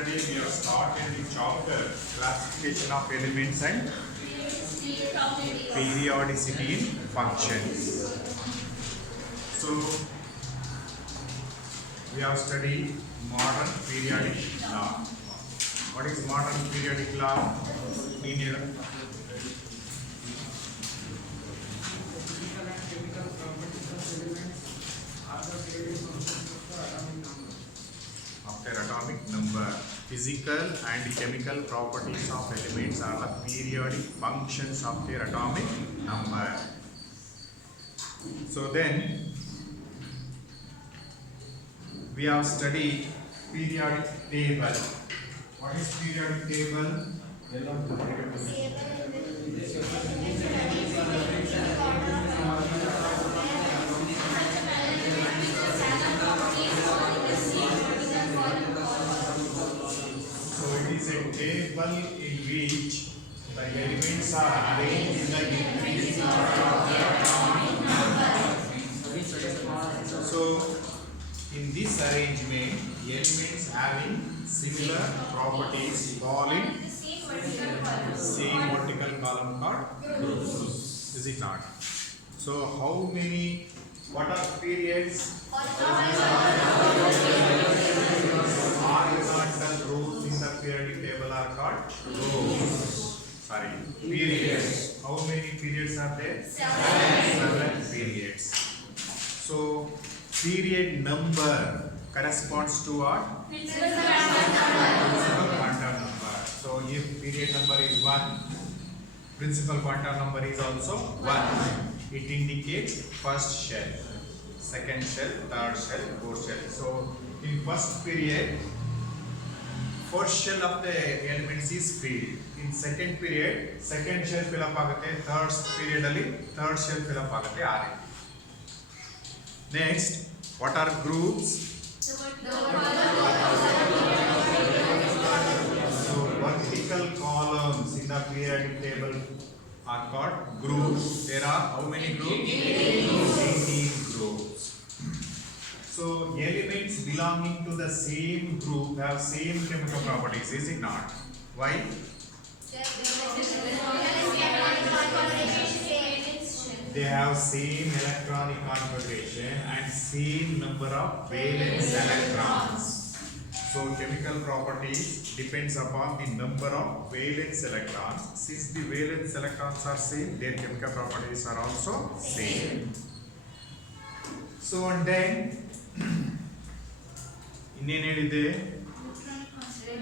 yesterday we have started the chapter classification of elements and periodicity in functions. So we have studied modern periodic law. What is modern periodic law? Linear. After atomic number, physical and chemical properties of elements are the periodic functions of their atomic number. So then we have studied periodic table. What is periodic table? So it is a table in which the elements are arranged in the increasing order of their atomic number. So in this arrangement, elements having similar properties fall in same vertical column called groups. Is it not? So how many? What are periods? Horizontal rows in the periodic table are called rows. Sorry, periods. How many periods are there? 7 periods. So period number corresponds to what? Principal quantum number. So if period number is 1, principal quantum number is also 1. It indicates first shell, second shell, third shell, fourth shell. So in first period, first shell of the elements is filled. In second period, second shell fill up ಆಗುತ್ತೆ. Third period ಅಲ್ಲಿ third shell fill up ಆಗುತ್ತೆ. Next, what are groups? So vertical columns in the periodic table are called groups. There are how many groups? 18 groups. So elements belonging to the same group have same chemical properties, is it not? Why? They have same electronic configuration and same number of valence electrons. So chemical properties depends upon the number of valence electrons. Since the valence electrons are same, their chemical properties are also same. So and then ಇನ್ನೇನು ಹೇಳಿದೆ?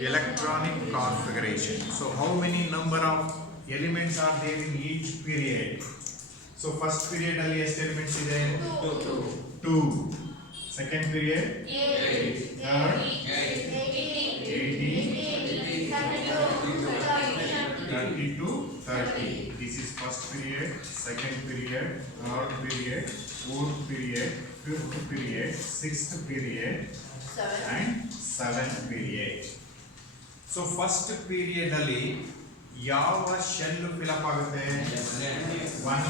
Electronic configuration. So how many number of elements are there in each period? So first period ಅಲ್ಲಿ ಎಷ್ಟು elements ಇದೆ? 2. Second period 8. Third 18. 32, 30. This is first period, second period, third period, fourth period, fifth period, sixth period, and seventh period. So first period ಅಲ್ಲಿ ಯಾವ shell fill up ಆಗುತ್ತೆ? 1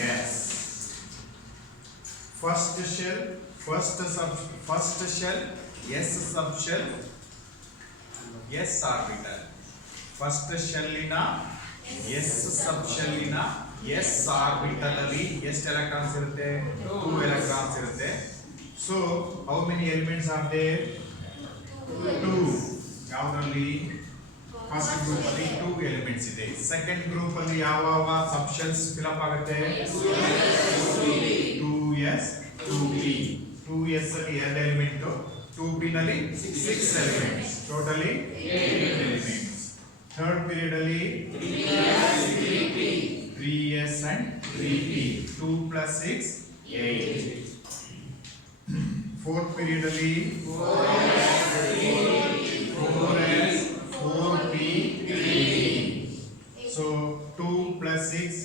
yes. First shell S subshell S orbital. First shell ಇನ S subshell ಇನ S orbital ಅಲ್ಲಿ ಎಷ್ಟು electrons ಇರುತ್ತೆ? 2 electrons ಇರುತ್ತೆ. So how many elements are there? 2. ಯಾವರಲ್ಲಿ? ಫಸ್ಟ್ ಗ್ರೂಪ್ ಅಲ್ಲಿ 2 ಎಲಿಮೆಂಟ್ಸ್ ಇದೆ. ಸೆಕೆಂಡ್ ಗ್ರೂಪ್ ಅಲ್ಲಿ ಯಾವ ಸಬ್ಶೆಲ್ಸ್ ಫಿಲ್ ಅಪ್ ಆಗುತ್ತೆ? 2s 2p. 2s ಅಲ್ಲಿ 2 ಎಲಿಮೆಂಟ್, 2p ನಲ್ಲಿ 6 elements, totally 8 elements. Third period ಅಲ್ಲಿ 3s and 3p. 2 plus 6 8. ಫೋರ್ತ್ ಪೀರಿಯಡ್ ಅಲ್ಲಿ 4s 4p 3. So 2 plus 6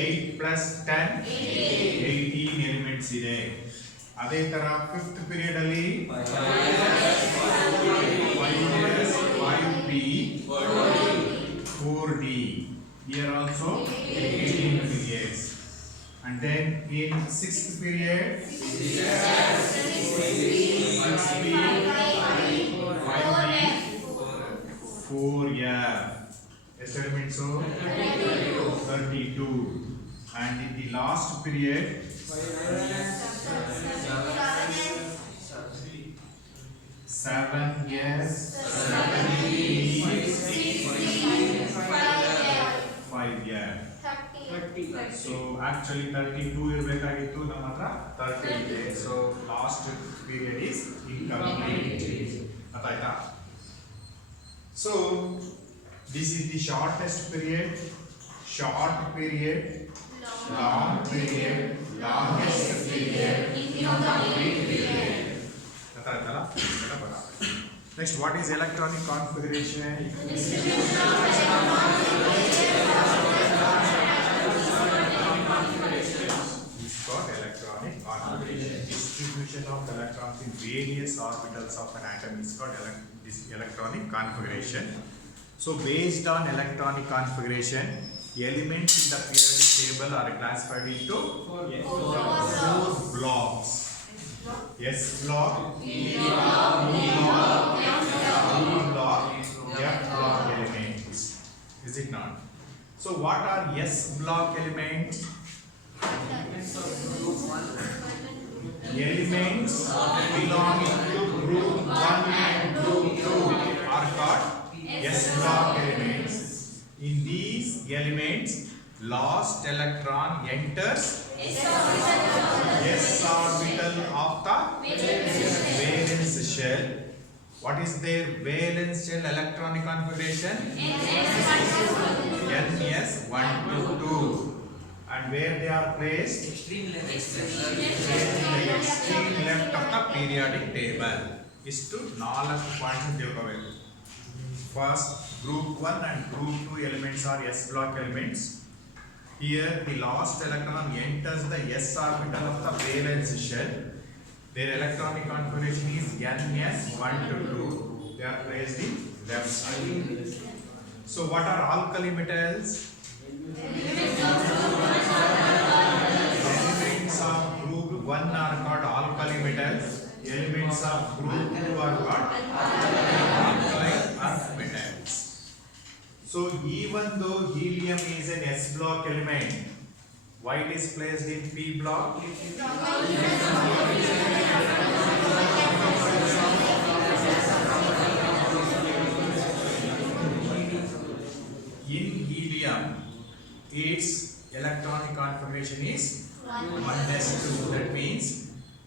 8 plus 10 18 elements ಇದೆ. ಅದೇ ತರ ಫಿಫ್ತ್ ಪೀರಿಯಡ್ ಅಲ್ಲಿ 5s 5p 4d. Here also 18 periods. And then in sixth period 6p 5 So 32. And in the last period, 7 years, 5 years. So actually 32 ಇರಬೇಕಾಗಿತ್ತು ನಮ್ಮ ಹತ್ರ 30 ಇದೆ. So last period is incomplete. ಅರ್ಥಾಯ್ತಾ? So this is the shortest period, short period, long period, longest period, incomplete period. ಅರ್ಥಾಯ್ತಲ್ಲ? Next, what is electronic configuration? Electronic configuration. Distribution of electrons in various orbitals of an atom is called electronic configuration. So based on electronic configuration, elements in the periodic table are classified into four blocks. S block, E block, B block, F block elements. Is it not? So what are S block elements? Elements belonging to group 1 and group 2 are called S block elements. In these elements, last electron enters S orbital of the valence shell. What is their valence shell electronic configuration? NS1 to 2. And where they are placed? Extreme left of the periodic table. Istu 4 points tilkobeku. First, group 1 and group 2 elements are S block elements. Here the last electron enters the S orbital of the valence shell. Their electronic configuration is NS1 to 2. They are placed in left side. So what are alkali metals? Elements of group 1 are called alkali metals. Elements of group 2 are called alkali earth metals. So even though helium is an S block element, why it is placed in P block? In helium, its electronic configuration is 1s2. That means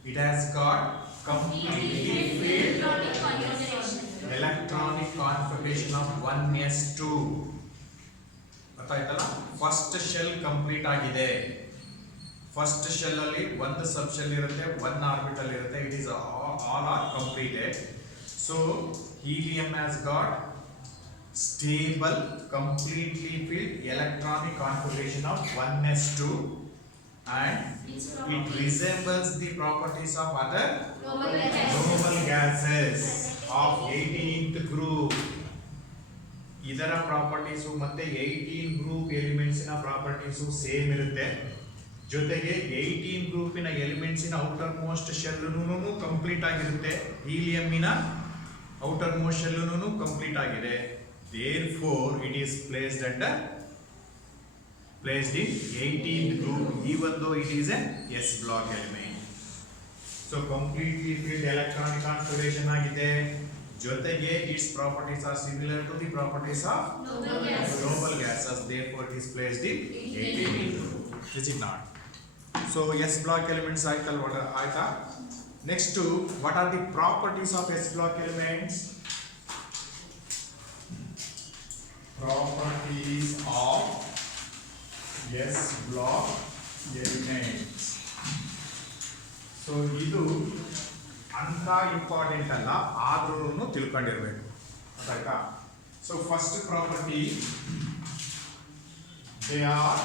it has got completely filled electronic configuration of 1s2. ಗೊತ್ತಾಯ್ತಲ್ಲ? First shell complete ಆಗಿದೆ. First shell ಅಲ್ಲಿ ಒಂದು ಸಬ್ ಶೆಲ್ ಇರುತ್ತೆ, one orbital ಇರುತ್ತೆ. It is all are completed. So helium has got stable, completely filled electronic configuration of 1s2, and it resembles the properties of other noble gases of 18th group. ಇದರ ಪ್ರಾಪರ್ಟೀಸು ಮತ್ತೆ 18 ಗ್ರೂಪ್ ಎಲಿಮೆಂಟ್ಸಿನ properties same ಇರುತ್ತೆ. ಜೊತೆಗೆ 18 ಗ್ರೂಪಿನ ಎಲಿಮೆಂಟ್ಸಿನ outer most ಶೆಲ್ಲುನು ಕಂಪ್ಲೀಟ್ ಆಗಿರುತ್ತೆ. ಹೀಲಿಯಂನ ಔಟರ್ ಮೋಸ್ಟ್ ಶೆಲ್ಲುನು ಕಂಪ್ಲೀಟ್ ಆಗಿದೆ. Therefore, it is placed in 18th group, even though it is a S block element. So completely filled electronic configuration agide. Jotege its properties are similar to the properties of noble gases. Therefore, it is placed in 18th group. Is it not? So S block elements aita. Next to what are the properties of S block elements? Properties of S block elements. So ಇದು ಅಂತ ಇಂಪಾರ್ಟೆಂಟ್ ಅಲ್ಲ, ಆದ್ರೂ ತಿಳ್ಕೊಂಡಿರ್ಬೇಕು. ಆಯ್ತಾ? So first property, they are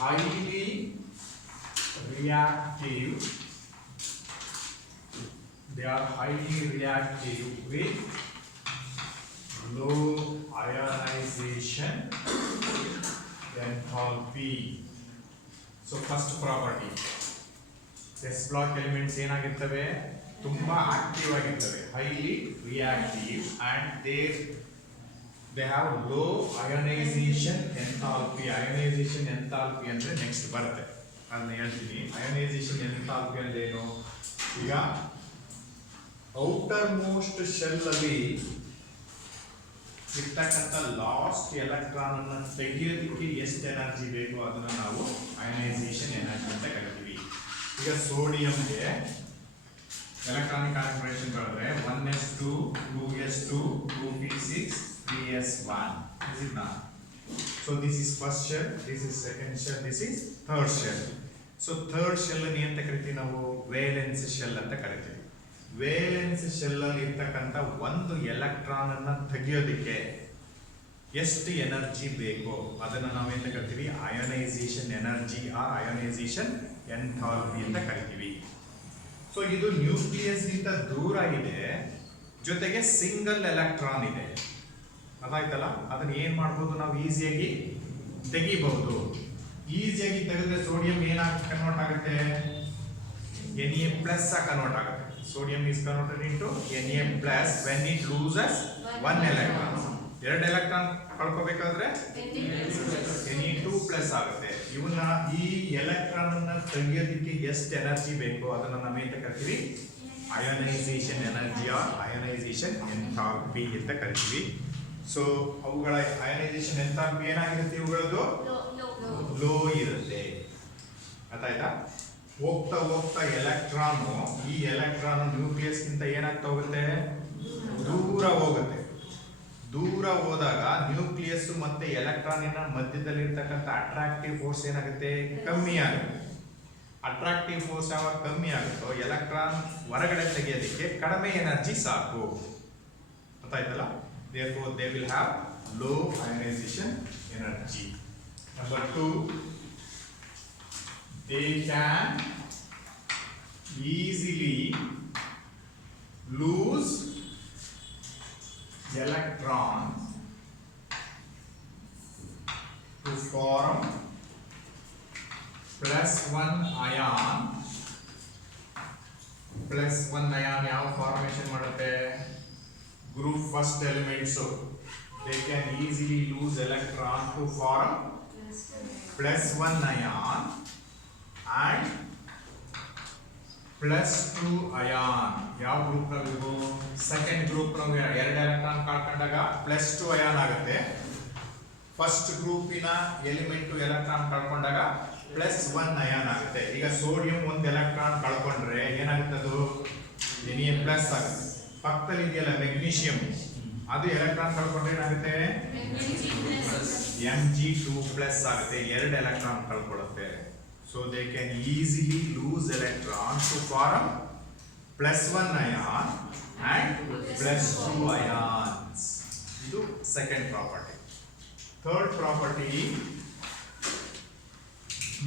highly reactive. They are highly reactive with low ionization enthalpy. So first property, S block elements ಏನಾಗಿರ್ತವೆ? ತುಂಬಾ ಆಕ್ಟಿವ್ ಆಗಿರ್ತವೆ, highly reactive, and they have low ionization enthalpy. Ionization enthalpy ಅಂದ್ರೆ ನೆಕ್ಸ್ಟ್ ಬರುತ್ತೆ, ಅದನ್ನ ಹೇಳ್ತೀನಿ. Ionisation enthalpy ಅಂದ್ರೆ ಏನು? ಈಗ ಔಟರ್ ಮೋಸ್ಟ್ ಶೆಲ್ ಅಲ್ಲಿ ಇರ್ತಕ್ಕಂಥ ಲಾಸ್ಟ್ ಎಲೆಕ್ಟ್ರಾನ್ ಅನ್ನ ತೆಗೆಯೋದಕ್ಕೆ ಎಷ್ಟು ಎನರ್ಜಿ ಬೇಕು ಅದನ್ನ ನಾವು ಅಯೋನೈಸೇಷನ್ ಎನರ್ಜಿ ಅಂತ ಕರಿತೀವಿ. ಈಗ ಸೋಡಿಯಂಗೆ ಎಲೆಕ್ಟ್ರಾನಿಕ್ ಕಾನ್ಫಿಗರೇಷನ್ ಬರೆದ್ರೆ 1s2 2s2 2p6 3s1. Is it not? So this is first shell, this is second shell, this is third shell. So third shell ಅನ್ನು ಅಂತ ಕರಿತೀವಿ ನಾವು ವೇಲೆನ್ಸ್ ಶೆಲ್ ಅಂತ ಕರಿತೀವಿ. ವೇಲೆನ್ಸ್ ಶೆಲ್ ಅಲ್ಲಿ ಇರ್ತಕ್ಕಂಥ ಒಂದು ಎಲೆಕ್ಟ್ರಾನ್ ಅನ್ನ ತೆಗೆಯೋದಕ್ಕೆ ಎಷ್ಟು ಎನರ್ಜಿ ಬೇಕು ಅದನ್ನ ನಾವು ಎಂತ ಕರಿತೀವಿ? Ionisation energy or ionisation enthalpy ಅಂತ ಕರಿತೀವಿ. ಸೊ ಇದು ನ್ಯೂಕ್ಲಿಯಸ್ ಗಿಂತ ದೂರ ಇದೆ, ಜೊತೆಗೆ ಸಿಂಗಲ್ ಎಲೆಕ್ಟ್ರಾನ್ ಇದೆ. ಅದಾಯ್ತಲ್ಲ, ಅದನ್ನ ಏನ್ ಮಾಡ್ಬೋದು ನಾವು ಈಸಿಯಾಗಿ ತೆಗಿಬಹುದು. ಈಸಿಯಾಗಿ ತೆಗೆದ್ರೆ ಸೋಡಿಯಂ ಏನಾಗಿ ಕನ್ವರ್ಟ್ ಆಗುತ್ತೆ? Na ಪ್ಲಸ್ ಆಗಿ ಕನ್ವರ್ಟ್ ಆಗುತ್ತೆ. Sodium is converted into Na plus when it loses one electron. ಎರಡು ಎಲೆಕ್ಟ್ರಾನ್ ಕಳ್ಕೋಬೇಕಾದ್ರೆ Na2 ಪ್ಲಸ್ ಆಗುತ್ತೆ. ಇವನ್ನ ಈ ಎಲೆಕ್ಟ್ರಾನ್ ಅನ್ನ ತೆಗೆಯೋದಕ್ಕೆ ಎಷ್ಟು ಎನರ್ಜಿ ಬೇಕು ಅದನ್ನ ನಾವು ಅಂತ ಕರಿತೀವಿ? Ionisation energy or ionisation enthalpy ಅಂತ ಕರಿತೀವಿ. ಸೊ ಅವುಗಳ ಅಯೋನೈಸೇಷನ್ ಎಂಥಾಲ್ಪಿ ಏನಾಗಿರುತ್ತೆ? ಇವುಗಳದ್ದು ಲೋ ಇರುತ್ತೆ. ಅರ್ಥಾಯ್ತಾ? ಹೋಗ್ತಾ ಹೋಗ್ತಾ ಎಲೆಕ್ಟ್ರಾನು, ಈ ಎಲೆಕ್ಟ್ರಾನ್ ನ್ಯೂಕ್ಲಿಯಸ್ ಗಿಂತ ಏನಾಗ್ತಾ ಹೋಗುತ್ತೆ? ದೂರ ಹೋಗುತ್ತೆ. ದೂರ ಹೋದಾಗ ನ್ಯೂಕ್ಲಿಯಸ್ ಮತ್ತೆ ಎಲೆಕ್ಟ್ರಾನಿನ ಮಧ್ಯದಲ್ಲಿ ಇರ್ತಕ್ಕಂಥ ಅಟ್ರಾಕ್ಟಿವ್ ಫೋರ್ಸ್ ಏನಾಗುತ್ತೆ? ಕಮ್ಮಿ ಆಗುತ್ತೆ. ಅಟ್ರಾಕ್ಟಿವ್ ಫೋರ್ಸ್ ಯಾವಾಗ ಕಮ್ಮಿ ಆಗುತ್ತೋ ಎಲೆಕ್ಟ್ರಾನ್ ಹೊರಗಡೆ ತೆಗೆಯೋದಕ್ಕೆ ಕಡಿಮೆ ಎನರ್ಜಿ ಸಾಕು. ಗೊತ್ತಾಯ್ತಲ್ಲ? Therefore they will have low ionization energy. Number 2, they can easily lose electrons to form +1 ion. +1 ion ಯಾವ ಫಾರ್ಮೇಷನ್ ಮಾಡುತ್ತೆ? Group first elements. So they can easily lose electron to form +1 ion and +2 ion. ಯಾವ ಗ್ರೂಪ್ ನಾವು ಸೆಕೆಂಡ್ ಗ್ರೂಪ್ ನಾವು ಎರಡು ಎಲೆಕ್ಟ್ರಾನ್ ಕಳ್ಕೊಂಡಾಗ +2 ion ಆಗುತ್ತೆ. ಫಸ್ಟ್ ಗ್ರೂಪಿನ ಎಲಿಮೆಂಟ್ ಎಲೆಕ್ಟ್ರಾನ್ ಕಳ್ಕೊಂಡಾಗ +1 ion ಆಗುತ್ತೆ. ಈಗ ಸೋಡಿಯಂ ಒಂದು ಎಲೆಕ್ಟ್ರಾನ್ ಕಳ್ಕೊಂಡ್ರೆ ಏನಾಗುತ್ತೆ? ಅದು Na+ ಆಗುತ್ತೆ. ಪಕ್ಕದಲ್ಲಿ ಇದೆಯಲ್ಲ ಮೆಗ್ನೀಷಿಯಂ, ಅದು ಎಲೆಕ್ಟ್ರಾನ್ ಕಳ್ಕೊಂಡ್ರೆ ಏನಾಗುತ್ತೆ? Mg2+ ಆಗುತ್ತೆ. ಎರಡು ಎಲೆಕ್ಟ್ರಾನ್ ಕಳ್ಕೊಳ್ಳುತ್ತೆ. So they can easily lose electron to form +1 ion and +2 ions. ಇದು ಸೆಕೆಂಡ್ ಪ್ರಾಪರ್ಟಿ. ಥರ್ಡ್ ಪ್ರಾಪರ್ಟಿ,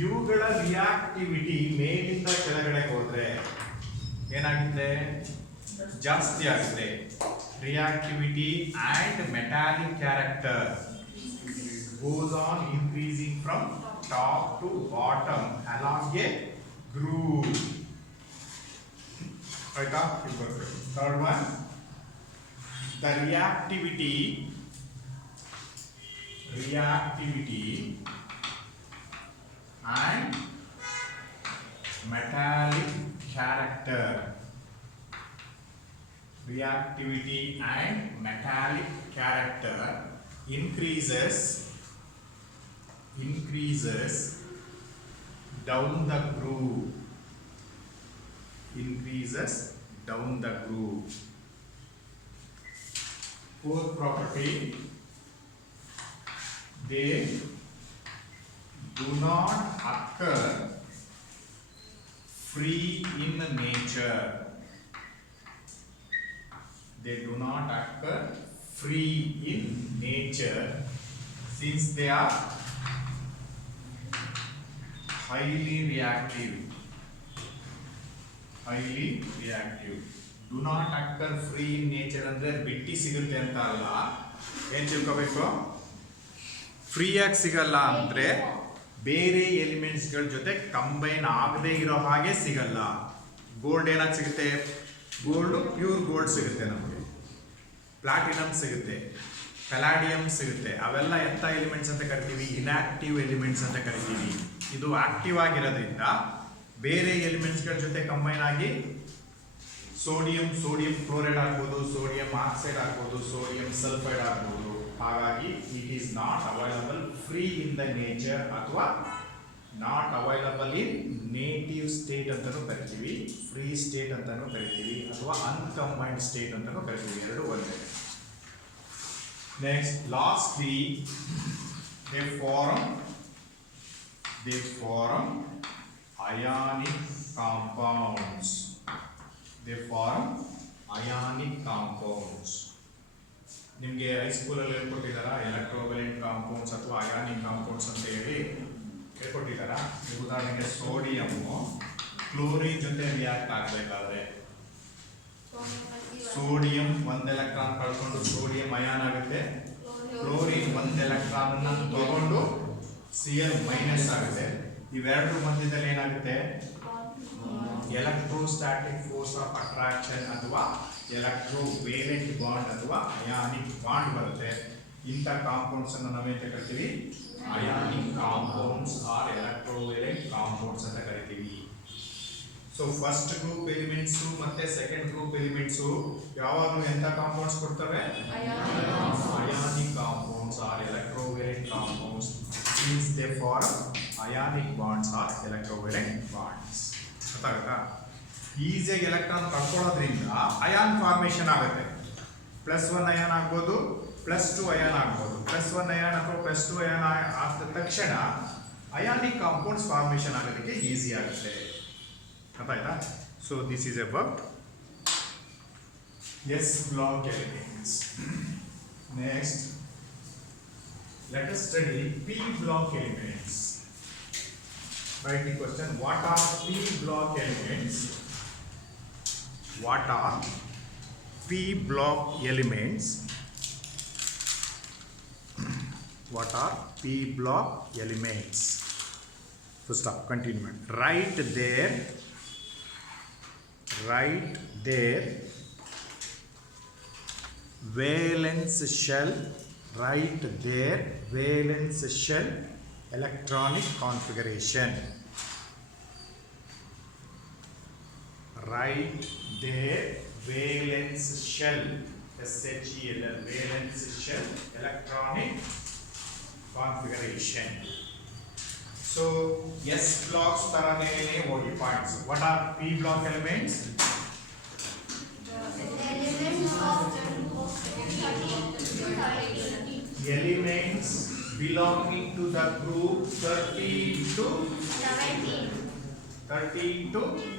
ಇವುಗಳ ರಿಯಾಕ್ಟಿವಿಟಿ ಮೇಲಿಂದ ಕೆಳಗಡೆ ಹೋದ್ರೆ ಏನಾಗುತ್ತೆ? ಜಾಸ್ತಿ ಆಗುತ್ತೆ. Reactivity and metallic character goes on increasing from top to bottom along a groove. Right up. Third one, the reactivity and metallic character. Reactivity and metallic character increases down the groove. Fourth property, they do not occur free in nature. They do not occur free in nature since they are highly reactive. Do not occur free in nature ಅಂದ್ರೆ ಬಿಟ್ಟಿ ಸಿಗುತ್ತೆ ಅಂತ ಅಲ್ಲ. ಏನ್ ತಿಳ್ಕೋಬೇಕು? ಫ್ರೀ ಆಗಿ ಸಿಗಲ್ಲ ಅಂದ್ರೆ ಬೇರೆ ಎಲಿಮೆಂಟ್ಸ್ಗಳ ಜೊತೆ ಕಂಬೈನ್ ಆಗದೆ ಇರೋ ಹಾಗೆ ಸಿಗಲ್ಲ. ಗೋಲ್ಡ್ ಏನಾಗಿ ಸಿಗುತ್ತೆ? ಗೋಲ್ಡ್ ಪ್ಯೂರ್ ಗೋಲ್ಡ್ ಸಿಗುತ್ತೆ ನಮಗೆ, ಪ್ಲಾಟಿನಮ್ ಸಿಗುತ್ತೆ. ಪೆಲಾಡಿಯಂ ಸಿಗುತ್ತೆ. ಅವೆಲ್ಲ ಎಂಥ ಎಲಿಮೆಂಟ್ಸ್ ಅಂತ ಕರಿತೀವಿ? ಇನ್ಆಕ್ಟಿವ್ ಎಲಿಮೆಂಟ್ಸ್ ಅಂತ ಕರಿತೀವಿ. ಇದು ಆಕ್ಟಿವ್ ಆಗಿರೋದ್ರಿಂದ ಬೇರೆ ಎಲಿಮೆಂಟ್ಸ್ಗಳ ಜೊತೆ ಕಂಬೈನ್ ಆಗಿ ಸೋಡಿಯಂ ಕ್ಲೋರೈಡ್ ಆಗ್ಬೋದು, ಸೋಡಿಯಂ ಆಕ್ಸೈಡ್ ಆಗ್ಬೋದು, ಸೋಡಿಯಂ ಸಲ್ಫೈಡ್ ಆಗ್ಬೋದು. ಹಾಗಾಗಿ it is not available free in the nature ಅಥವಾ not available in native state ಅಂತಲೂ ಕರಿತೀವಿ, ಫ್ರೀ ಸ್ಟೇಟ್ ಅಂತಲೂ ಕರಿತೀವಿ, ಅಥವಾ ಅನ್ಕಂಬೈನ್ಡ್ ಸ್ಟೇಟ್ ಅಂತಲೂ ಕರಿತೀವಿ. ಎರಡು ಒಂದೇ. Next lastly they form ionic compounds. ನಿಮಗೆ ಹೈಸ್ಕೂಲಲ್ಲಿ ಹೇಳ್ಕೊಟ್ಟಿದ್ದಾರಾ ಎಲೆಕ್ಟ್ರೋವೈಲೆಂಟ್ ಕಾಂಪೌಂಡ್ಸ್ ಅಥವಾ ಅಯಾನಿಕ್ ಕಾಂಪೌಂಡ್ಸ್ ಅಂತ ಹೇಳಿ ಹೇಳ್ಕೊಟ್ಟಿದ್ದಾರಾ? ಉದಾಹರಣೆಗೆ ಸೋಡಿಯಮ್ಮು ಕ್ಲೋರಿನ್ ಜೊತೆ ರಿಯಾಕ್ಟ್ ಆಗಬೇಕಾದ್ರೆ ಸೋಡಿಯಂ 1 ಎಲೆಕ್ಟ್ರಾನ್ ಕಳ್ಕೊಂಡು ಸೋಡಿಯಂ ಅಯಾನ್ ಆಗುತ್ತೆ, ಕ್ಲೋರಿನ್ 1 ಎಲೆಕ್ಟ್ರಾನ್ ತಗೊಂಡು Cl ಮೈನಸ್ ಆಗುತ್ತೆ. ಇವೆರಡರ ಮಧ್ಯದಲ್ಲಿ ಏನಾಗುತ್ತೆ? ಎಲೆಕ್ಟ್ರೋಸ್ಟಾಟಿಕ್ ಫೋರ್ಸ್ ಆಫ್ ಅಟ್ರಾಕ್ಷನ್ ಅಥವಾ ಎಲೆಕ್ಟ್ರೋವೇಲೆಂಟ್ ಬಾಂಡ್ ಅಥವಾ ಅಯಾನಿಕ್ ಬಾಂಡ್ ಬರುತ್ತೆ. ಇಂಥ ಕಾಂಪೌಂಡ್ಸ್ ಅನ್ನು ನಾವೇಂತ ಕರಿತೀವಿ? Ionic compounds are electrovalent compounds ಅಂತ ಕರಿತೀವಿ. ಸೊ ಫಸ್ಟ್ ಗ್ರೂಪ್ ಎಲಿಮೆಂಟ್ಸ್ ಮತ್ತೆ ಸೆಕೆಂಡ್ ಗ್ರೂಪ್ ಎಲಿಮೆಂಟ್ಸ್ ಯಾವಾಗಲೂ ಎಂಥ ಕಾಂಪೌಂಡ್ಸ್ ಕೊಡ್ತವೆ? Ionic compounds are electrovalent compounds since they form ionic bonds or electrovalent bonds. ಗೊತ್ತಾಗುತ್ತಾ? ಈಸಿಯಾಗಿ ಎಲೆಕ್ಟ್ರಾನ್ ಕಳ್ಕೊಳ್ಳೋದ್ರಿಂದ ಅಯಾನ್ ಫಾರ್ಮೇಷನ್ ಆಗುತ್ತೆ. +1 ಅಯಾನ್ ಆಗ್ಬೋದು, +2 ಅಯಾನ್ ಆಗ್ಬೋದು. +1 ಅಯಾನ್ ಅಥವಾ +2 ಅಯಾನ್ ಆದ ತಕ್ಷಣ ಅಯಾನಿಕ್ ಕಾಂಪೌಂಡ್ಸ್ ಫಾರ್ಮೇಷನ್ ಆಗೋದಕ್ಕೆ ಈಸಿ ಆಗುತ್ತೆ. ಗೊತ್ತಾಯ್ತಾ? So this is about S block elements. Next, let us study P block elements. Write the question, what are P block elements? What are P block elements? What are P block elements? So stop, continue. Write there valence shell. Write their valence shell electronic configuration. Write their valence shell, SHEL, valence shell electronic configuration. So S blocks tarane OD points. What are P block elements? Elements belonging to the group 13 to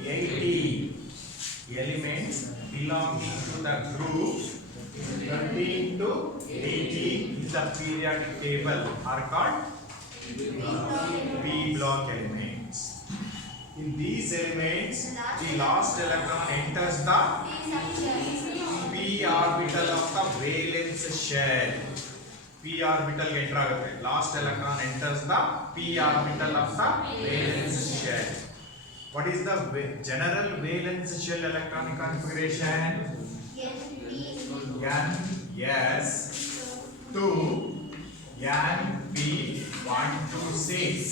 18. Elements belonging to the group 13 to 18 in the periodic table are called P block elements. In these elements, the last electron enters the p orbital of the valence shell. P orbital enter ಆಗುತ್ತೆ. Last electron enters the p orbital of the valence shell. What is the general valence shell electronic configuration? NS2 NP126.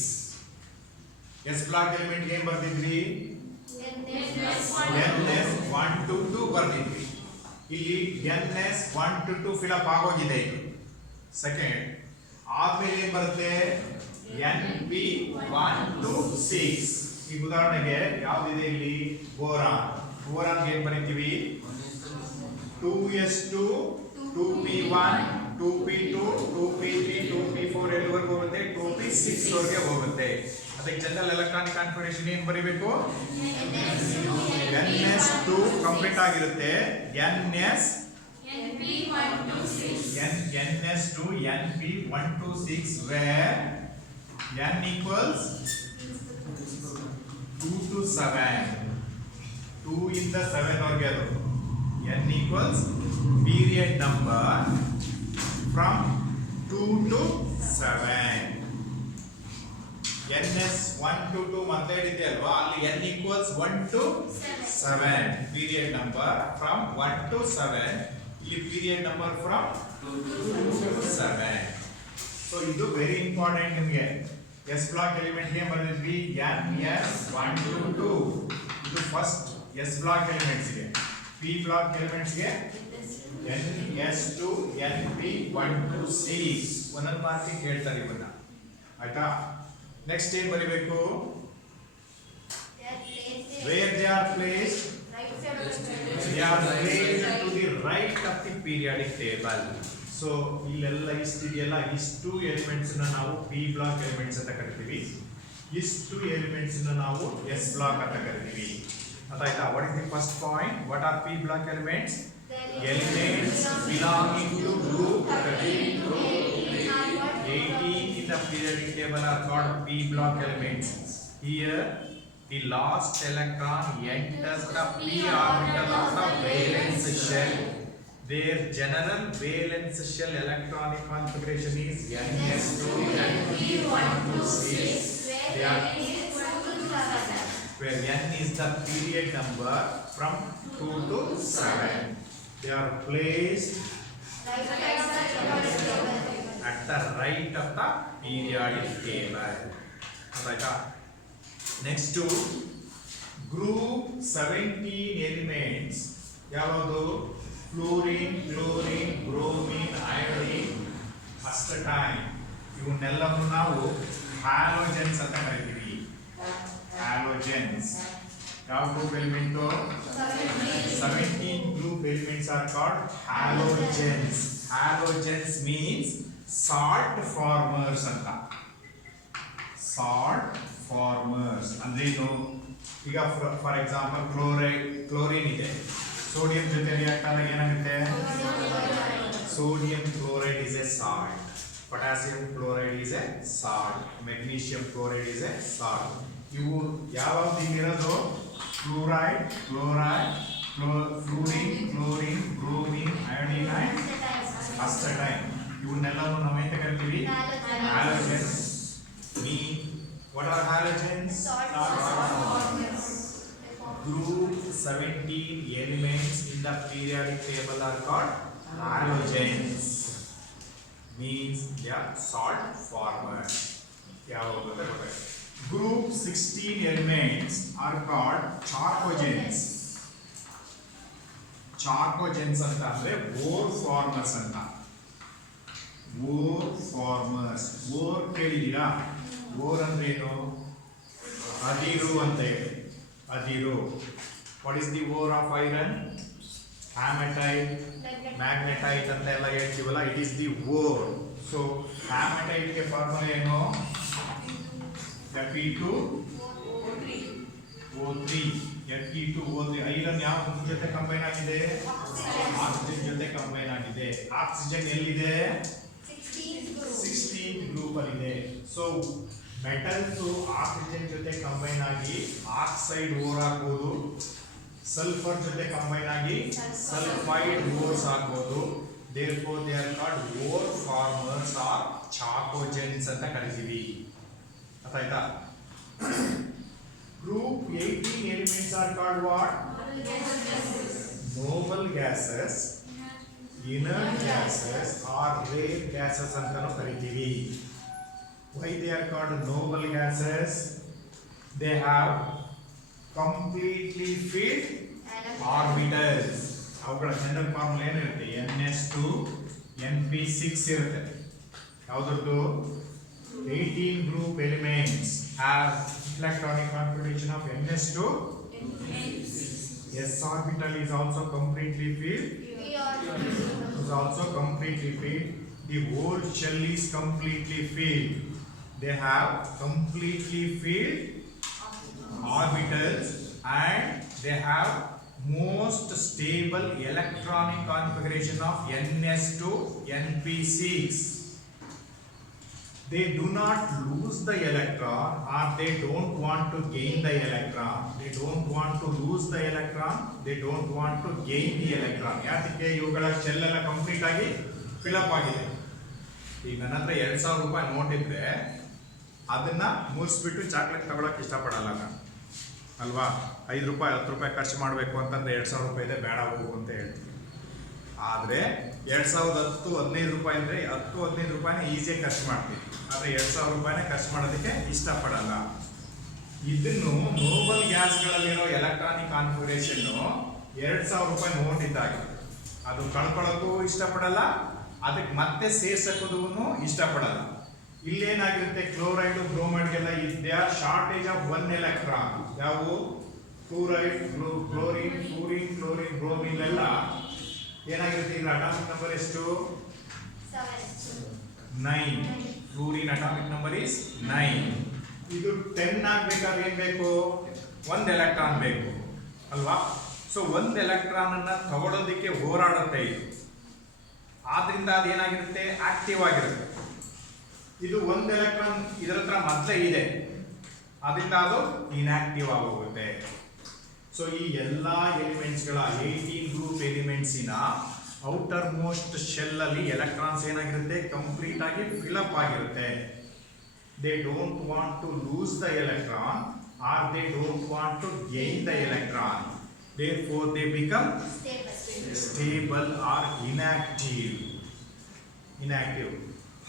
S block element ಏನು ಬರ್ತಿದ್ವಿ? NS1 to 2 ಬರ್ತಿದ್ವಿ. ಇಲ್ಲಿ NS1 to 2 ಫಿಲಪ್ ಆಗೋಗಿದೆ. ಸೆಕೆಂಡ್ ಆದ್ಮೇಲೆ ಏನು ಬರುತ್ತೆ? NP1 to 6. ಈ ಉದಾಹರಣೆಗೆ ಯಾವ್ದಿದೆ ಇಲ್ಲಿ? ಬೋರಾನ್ ಏನು ಬರೀತೀವಿ? 2s2 2p1 2p2 2p3 2p4 ಎಲ್ಲಿವರೆಗೂ ಹೋಗುತ್ತೆ? 2p6 ವರೆಗೆ ಹೋಗುತ್ತೆ. ಅದಕ್ಕೆ ಜನರಲ್ ಎಲೆಕ್ಟ್ರಾನಿಕ್ ಕಾನ್ಫಿಗರೇಷನ್ ಏನು ಬರೀಬೇಕು? NS2 ಕಂಪ್ಲೀಟ್ ಆಗಿರುತ್ತೆ. NS2 NP126 where n equals 2 to 7. 2 ಇಂದ 7 ವರೆಗೆ ಅದು. n equals period number from 2 to 7. NS1 to 2 ಮತ್ತೆ ಹೇಳಿದ್ದೆ ಅಲ್ವಾ? ಅಲ್ಲಿ n equals 1 to 7 period number from 1 to 7. ಇಲ್ಲಿ ಪೀರಿಯಡ್ ನಂಬರ್ ಫ್ರಮ್ 2 to 7. ಸೊ ಇದು ವೆರಿ ಇಂಪಾರ್ಟೆಂಟ್ ನಿಮಗೆ. ಎಸ್ ಬ್ಲಾಕ್ ಎಲಿಮೆಂಟ್ ಗೆ ಬರೆದಿದ್ವಿ NS1 to 2. ಇದು ಫಸ್ಟ್ ಎಸ್ ಬ್ಲಾಕ್ ಎಲಿಮೆಂಟ್ಸ್ ಗೆ. ಪಿ ಬ್ಲಾಕ್ ಎಲಿಮೆಂಟ್ಸ್ ಗೆ NS2 NP1 to 6 ಒಂದೊಂದು ಮಾರ್ಕಿಗೆ ಕೇಳ್ತಾರೆ ಇವನ್ನ. ಆಯ್ತಾ? ನೆಕ್ಸ್ಟ್ ಏನ್ ಬರಿಬೇಕು? Where they are placed? They are placed to the right of the periodic table. So ಇಲ್ಲೆಲ್ಲ ಇಷ್ಟಿದೆಯಲ್ಲ, ಇಷ್ಟು ಎಲಿಮೆಂಟ್ಸ್ ನ ನಾವು ಪಿ ಬ್ಲಾಕ್ ಎಲಿಮೆಂಟ್ಸ್ ಅಂತ ಕರಿತೀವಿ. ಇಷ್ಟು ಎಲಿಮೆಂಟ್ಸ್ ನ ನಾವು ಎಸ್ ಬ್ಲಾಕ್ ಅಂತ ಕರಿತೀವಿ. ಅರ್ಥಾಯ್ತಾ? What is the first point? What are P block elements? Elements belonging to group 13 to 18 in the periodic table are called P block elements. Here the last electron enters the p orbital of the valence shell. Their general valence shell electronic configuration is NS2 NP1 to 6. They are where N is the period number from 2 to 7. They are placed at the right of the periodic table. Right. Next to group 17 elements. ಯಾವುದು? Fluorine, chlorine, bromine, iodine, astatine. ಇವನ್ನೆಲ್ಲವನ್ನು ನಾವು halogens ಅಂತ ಕರಿತೀವಿ. Halogens. ಯಾವ group element? 17 group elements are called halogens. Halogens means salt formers ಅಂತ. Salt formers ಅಂದ್ರೆ ಏನು? ಈಗ ಫಾರ್ ಎಕ್ಸಾಂಪಲ್ ಕ್ಲೋರಿನ್ ಇದೆ, ಸೋಡಿಯಂ ಜೊತೆ ರಿಯಾಕ್ಟ್ ಆದಾಗ ಏನಾಗುತ್ತೆ? Sodium chloride is A salt, potassium chloride is a salt, magnesium chloride is a salt. ಇವು ಯಾವಾಗ ಇಲ್ಲಿರೋದು? Fluoride, chloride, fluorine, chlorine, bromine, iodine and astatine. ಇವನ್ನೆಲ್ಲವನ್ನು ನಾವು ಎಂತ ಕರಿತೀವಿ? ಹ್ಯಾಲೋಜೆನ್ಸ್. What are halogens? Group 17 elements in the periodic table are called halogens. Means they are salt formers. Group 16 elements are called chalcogens. Chalcogens anta andre ore formers anta. Ore formers. Ore ಕೇಳಿದಿರಾ? ore ಅಂದ್ರೆ ಏನು? ಅದಿರು ಅಂತ ಹೇಳಿ. ಅದಿರು. What is the ore of iron? Hematite, magnetite ಅಂತ ಎಲ್ಲ ಹೇಳ್ತೀವಲ್ಲ, it is the ore. So hematite ಗೆ ಫಾರ್ಮುಲಾ ಏನು? Fe2O3. Fe2O3. ಐರನ್ ಯಾವ ಜೊತೆ ಕಂಬೈನ್ ಆಗಿದೆ? ಆಕ್ಸಿಜನ್ ಜೊತೆ ಕಂಬೈನ್ ಆಗಿದೆ. ಆಕ್ಸಿಜನ್ ಎಲ್ಲಿದೆ? 16 ಗ್ರೂಪ್ ಅಲ್ಲಿ ಇದೆ. ಸೊ ಮೆಟಲ್ಸ್ ಆಕ್ಸಿಜನ್ ಜೊತೆ ಕಂಬೈನ್ ಆಗಿ ಆಕ್ಸೈಡ್ ಓರ್ ಆಗ್ಬೋದು, ಸಲ್ಫರ್ ಜೊತೆ ಕಂಬೈನ್ ಆಗಿ ಸಲ್ಫೈಡ್ ಓರ್ಸ್ ಆಗ್ಬೋದು. therefore they are called ore formers or chalcogens ಅಂತ ಕರೀತೀವಿ. ಅರ್ಥಾಯ್ತಾ? Group 18 elements are called what? Noble gases, inert gases or rare gases ಅಂತಾನೂ ಕರೀತೀವಿ. Why they are called noble gases? They have completely filled orbitals. ಅವುಗಳ general formula ಏನಿರುತ್ತೆ? NS2 NP6 ಇರುತ್ತೆ. ಯಾವುದರದ್ದು? 18 group elements have electronic configuration of NS2. S orbital is also completely filled. Is also completely filled. The whole shell is completely filled. They have completely filled orbitals and they have most stable electronic configuration of NS2 NP6. They do not lose the electron or they don't want to gain the electron. They don't want to lose the electron. They don't want to gain the electron. ಯಾತಕ್ಕೆ? ಇವುಗಳ ಶೆಲ್ ಎಲ್ಲ ಕಂಪ್ಲೀಟ್ ಆಗಿ fill up ಆಗಿದೆ. ಈಗ ನನ್ನ ಹತ್ರ 2000 ರೂಪಾಯಿ ನೋಟ್ ಇದ್ರೆ ಅದನ್ನ ಮುಗಿಸ್ಬಿಟ್ಟು ಚಾಕ್ಲೇಟ್ ತಗೊಳಕ್ಕೆ ಇಷ್ಟಪಡಲ್ಲ ನಾನು, ಅಲ್ವಾ? 5 ರೂಪಾಯಿ 10 ರೂಪಾಯಿ ಖರ್ಚು ಮಾಡಬೇಕು ಅಂತಂದ್ರೆ 2000 ರೂಪಾಯಿ ಇದೆ, ಬೇಡ ಹೋಗು ಅಂತ ಹೇಳ್ತೀನಿ. ಆದರೆ 2010-15 ರೂಪಾಯಿ ಅಂದರೆ 10-15 ರೂಪಾಯಿನ ಈಸಿಯಾಗಿ ಖರ್ಚು ಮಾಡ್ತೀವಿ. ಆದರೆ 2000 ರೂಪಾಯಿನ ಖರ್ಚು ಮಾಡೋದಕ್ಕೆ ಇಷ್ಟಪಡಲ್ಲ. ಇದನ್ನು ನೋಬಲ್ ಗ್ಯಾಸ್ಗಳಲ್ಲಿರೋ ಎಲೆಕ್ಟ್ರಾನಿಕ್ ಕಾನ್ಫಿಗರೇಷನ್ನು 2000 ರೂಪಾಯಿ ನೋಡಿದ್ದಾಗಿದೆ. ಅದು ಕಳ್ಕೊಳ್ಳೋಕ್ಕೂ ಇಷ್ಟಪಡಲ್ಲ, ಅದಕ್ಕೆ ಮತ್ತೆ ಸೇರ್ಸೋಕ್ಕೂ ಇಷ್ಟಪಡಲ್ಲ. ಇಲ್ಲೇನಾಗಿರುತ್ತೆ, ಕ್ಲೋರೈಡ್ ಬ್ರೋಮೈಡ್ಗೆಲ್ಲ ಇದೆಯಾ ಶಾರ್ಟೇಜ್ ಆಫ್ 1 ಎಲೆಕ್ಟ್ರಾನ್. ಯಾವುವು chloride, chlorine, fluorine, chlorine, bromine ಎಲ್ಲ ಏನಾಗಿರುತ್ತೆ, ಇದ್ರ ಅಟಾಮಿಕ್ ನಂಬರ್ ಎಷ್ಟು? 9. Fluorine atomic number is 9. ಇದು 10 ಆಗಬೇಕಾದ್ರೆ ಏನ್ ಬೇಕು? 1 ಎಲೆಕ್ಟ್ರಾನ್ ಬೇಕು ಅಲ್ವಾ? ಸೊ 1 ಎಲೆಕ್ಟ್ರಾನ್ ಅನ್ನ ತಗೊಳ್ಳೋದಕ್ಕೆ ಹೋರಾಡುತ್ತೆ ಇದು. ಆದ್ರಿಂದ ಅದೇನಾಗಿರುತ್ತೆ, ಆಕ್ಟಿವ್ ಆಗಿರುತ್ತೆ. ಇದು 1 ಎಲೆಕ್ಟ್ರಾನ್ ಇದರ ಹತ್ರ ಮೊದಲೇ ಇದೆ, ಅದರಿಂದ ಅದು ಇನ್ಆಕ್ಟಿವ್ ಆಗೋಗುತ್ತೆ. ಸೊ ಈ ಎಲ್ಲಾ ಎಲಿಮೆಂಟ್ಸ್ಗಳ 18 ಗ್ರೂಪ್ ಎಲಿಮೆಂಟ್ಸಿನ ಔಟರ್ ಮೋಸ್ಟ್ ಶೆಲ್ ಅಲ್ಲಿ ಎಲೆಕ್ಟ್ರಾನ್ಸ್ ಏನಾಗಿರುತ್ತೆ, ಕಂಪ್ಲೀಟ್ ಆಗಿ ಫಿಲಪ್ ಆಗಿರುತ್ತೆ. They don't want to lose the electron or they don't want to gain the electron. Therefore, they become stable or inactive.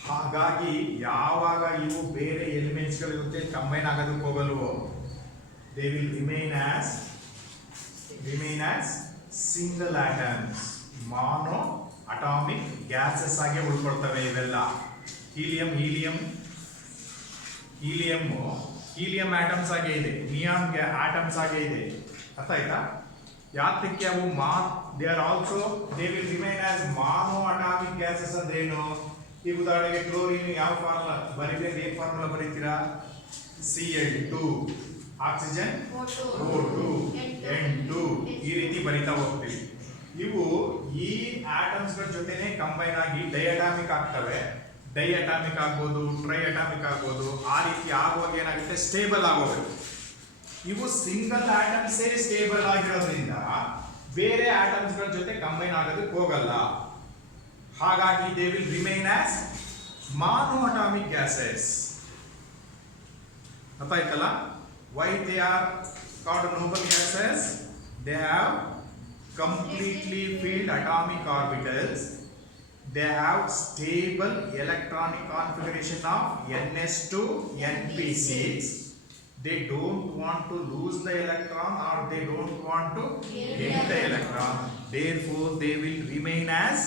ಹಾಗಾಗಿ ಯಾವಾಗ ಇವು ಬೇರೆ ಎಲಿಮೆಂಟ್ಸ್ಗಳ ಜೊತೆ ಕಂಬೈನ್ ಆಗೋದಕ್ಕೆ ಹೋಗಲ್ವೋ, they will remain as single atoms, mono atomic gases ಆಗಿ ಉಳ್ಕೊಳ್ತವೆ ಇವೆಲ್ಲ. ಹೀಲಿಯಂ ಆಟಮ್ಸ್ ಆಗೇ ಇದೆ, ನಿಯಾನ್ ಆಟಮ್ಸ್ ಆಗೇ ಇದೆ. ಅರ್ಥ ಆಯ್ತಾ? ಯಾತಕ್ಕೆ ಅವು they will remain as mono atomic gases ಅಂದ್ರೇನು? ಈಗ ಉದಾಹರಣೆಗೆ ಕ್ಲೋರಿನ್ ಯಾವ ಫಾರ್ಮುಲಾ ಬರೀಬೇಕು? ಏನ್ ಫಾರ್ಮುಲಾ ಬರೀತೀರಾ? Cl2, ಆಕ್ಸಿಜನ್ O2, N2, ಈ ರೀತಿ ಬರಿತಾ ಹೋಗ್ತೀವಿ. ಇವು ಈ ಆಟಮ್ಸ್ ಗಳ ಜೊತೆನೆ ಕಂಬೈನ್ ಆಗಿ ಡೈಅಟಾಮಿಕ್ ಆಗ್ತವೆ. ಡೈಅಟಾಮಿಕ್ ಆಗ್ಬೋದು, ಟ್ರೈಅಟಾಮಿಕ್ ಆಗ್ಬೋದು. ಆ ರೀತಿ ಆಗುವಾಗ ಏನಾಗುತ್ತೆ, ಸ್ಟೇಬಲ್ ಆಗೋಗುತ್ತೆ. ಇವು ಸಿಂಗಲ್ ಆಟಮ್ಸೇ ಸ್ಟೇಬಲ್ ಆಗಿರೋದ್ರಿಂದ ಬೇರೆ ಆಟಮ್ಸ್ ಗಳ ಜೊತೆ ಕಂಬೈನ್ ಆಗೋದಕ್ಕೆ ಹೋಗಲ್ಲ. ಹಾಗಾಗಿ they will remain as mono atomic gases. ಅರ್ಥ ಆಯ್ತಲ್ಲ? Why they are called noble gases? They have completely filled atomic orbitals. They have stable electronic configuration of ns2 np6. They don't want to lose the electron or they don't want to gain the electron. Therefore, they will remain as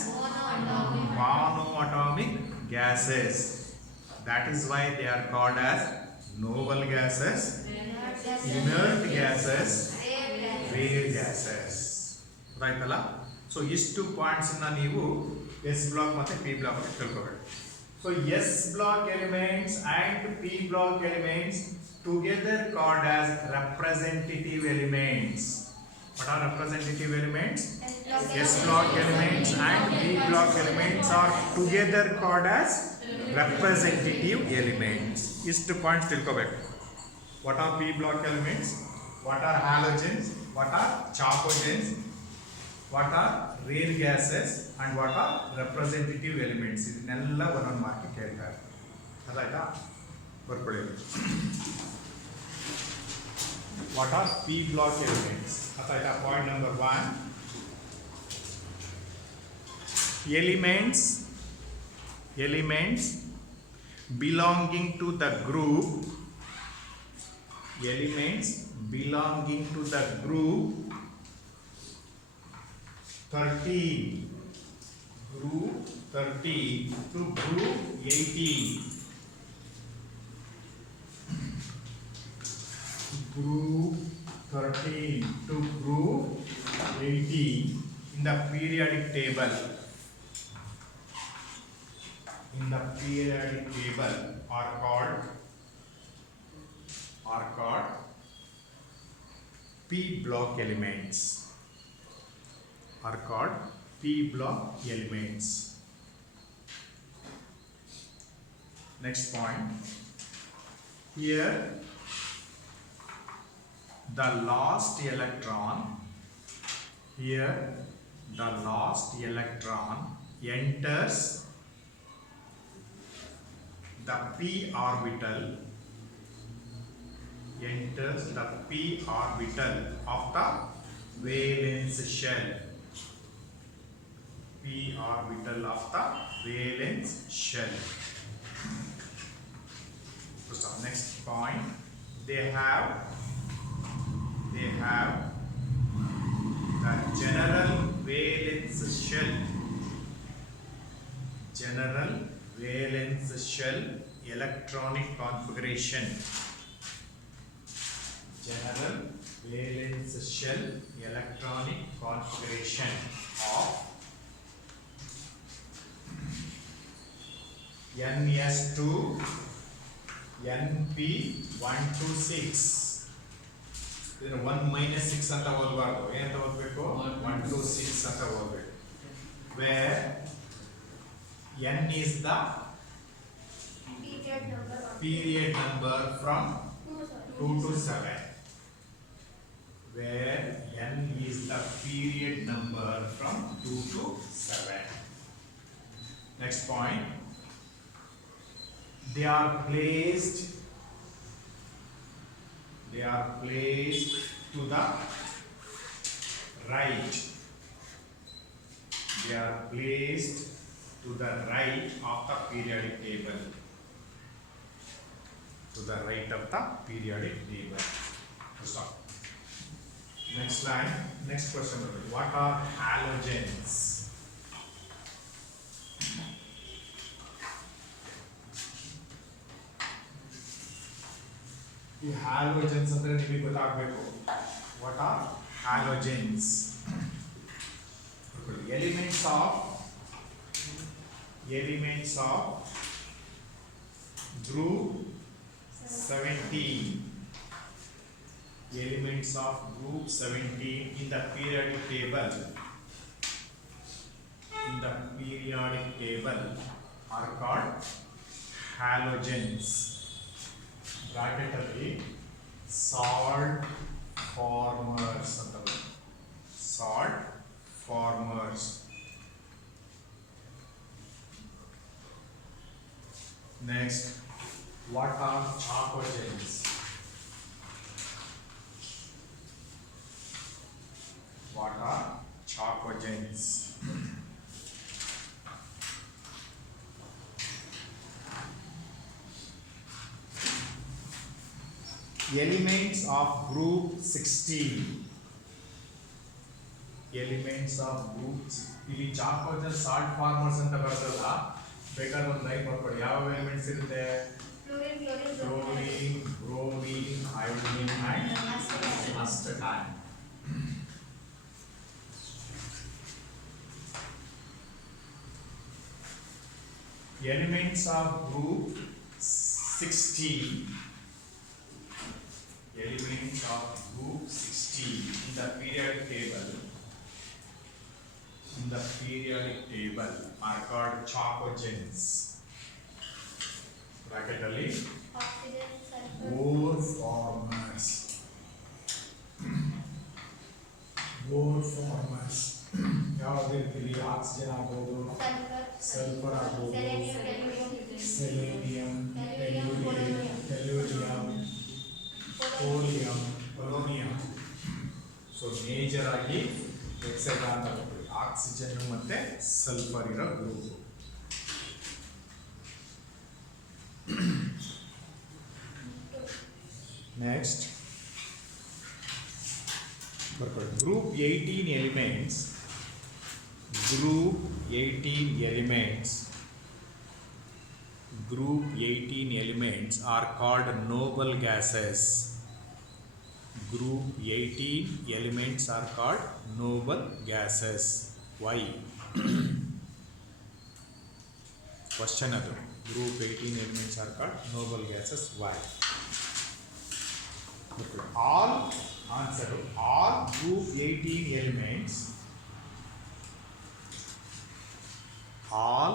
monoatomic gases. That is why they are called as noble gases, inert gases, rare gases. ಆಯ್ತಲ್ಲ? So ಇಷ್ಟು points ನೀವು S block ಮತ್ತೆ P block ಅಂತ ತಿಳ್ಕೊಬೇಕು. So S block elements and P block elements together called as representative elements. What are representative elements? S block elements and P block elements are together called as representative elements. ಇಷ್ಟು ಪಾಯಿಂಟ್ಸ್ ತಿಳ್ಕೊಬೇಕು. What are P block elements? What are halogens? What are chalcogens? What are rare gases and what are representative elements? ಇದನ್ನೆಲ್ಲ ಒಂದೊಂದು ಮಾರ್ಕ್ ಕೇಳ್ತಾರೆ. ಅದಾಯ್ತಾ? ಬರ್ಕೊಳ್ಳಿ. What are P block elements? ಅದಾಯ್ತಾ? Point number 1. Elements belonging to the group 13, group 13 to group 18. Group 13 to group 18 in the periodic table. Are called P block elements. Are called P block elements. Next point. Here the last electron enters the p orbital of the valence shell. p orbital of the valence shell. So next point, they have the general valence shell. General valence shell electronic configuration. General valence shell electronic configuration of NS2 NP126. 1 minus 6 ಅಂತ ಓದಬಾರ್ದು. ಏನಂತ ಓದಬೇಕು? 1 to 6 ಅಂತ ಓದಬೇಕು. Where n is the period number from 2 to 7. Where n is the period number from 2 to 7. Next point. They are placed to the right. They are placed to the right of the periodic table. To the right of the periodic table. Stop. Next line. Next question. What are halogens? ಈ halogens ಅಂದ್ರೆ ನಿಮಗೆ ಗೊತ್ತಾಗಬೇಕು. What are halogens? Elements of group 17. Elements of group 17 in the periodic table. Are called halogens. Bracket ಅಲ್ಲಿ salt formers ಅಂತ ಬರುತ್ತೆ. Salt formers. Next, what are chalcogens? What are chalcogens? Elements of group 16. Elements of group ಇಲ್ಲಿ ಚಾಕೋಜನ್ salt farmers ಅಂತ ಬರ್ತಲ್ಲ, ಬೇಕಾದ್ರೆ ಒಂದು ಲೈನ್ ಬರ್ಕೊಳ್ಳಿ. ಯಾವ ಎಲಿಮೆಂಟ್ಸ್ ಇರುತ್ತೆ? Chlorine, bromine, iodine and astatine. Elements of group 16. Elements of group 16 in the periodic table are called chalcogens. Bracket ಅಲ್ಲಿ Bohr formers. ಯಾವ್ದು ಇಲ್ಲಿ ಆಕ್ಸಿಜನ್ ಆಗ್ಬೋದು, ಸಲ್ಫರ್ ಆಗ್ಬೋದು, selenium, tellurium, polonium. So major ಆಗಿ ಎಕ್ಸೆಟ್ರಾ ಅಂತ ಬರ್ತೀವಿ. ಆಕ್ಸಿಜನ್ ಮತ್ತೆ ಸಲ್ಫರ್ ಇರೋ ಗ್ರೂಪ್. ನೆಕ್ಸ್ಟ್ ಬರ್ಕೊಳ್ಳಿ. ಗ್ರೂಪ್ 18 elements. Group 18 elements are called noble gases. Group 18 elements are called noble gases. Why? Question adu. Group 18 elements are called noble gases. Why? All group 18 elements. All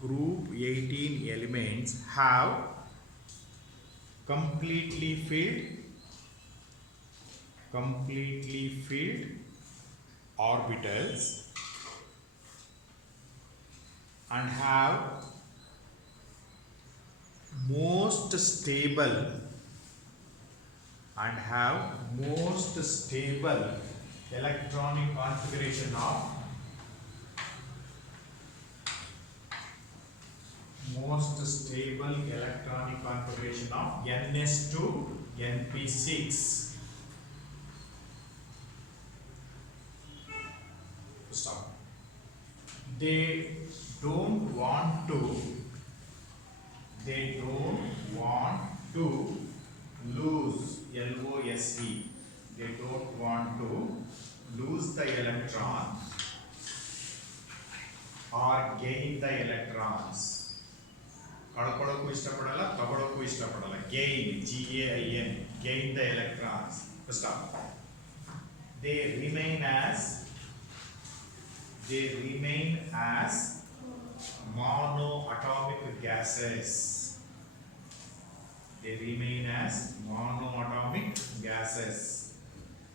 group 18 elements have completely filled orbitals and have most stable electronic configuration of most stable electronic configuration of NS2 NP6. Stop. They don't want to lose LOSE. They don't want to lose the electron or gain the electrons. ಕಳ್ಕೊಳ್ಳೋಕ್ಕೂ ಇಷ್ಟಪಡಲ್ಲ, ತಗೊಳ್ಳೋಕ್ಕೂ ಇಷ್ಟಪಡಲ್ಲ. Gain, GAIN, gain the electrons. Stop. They remain as monoatomic gases. They remain as monoatomic gases.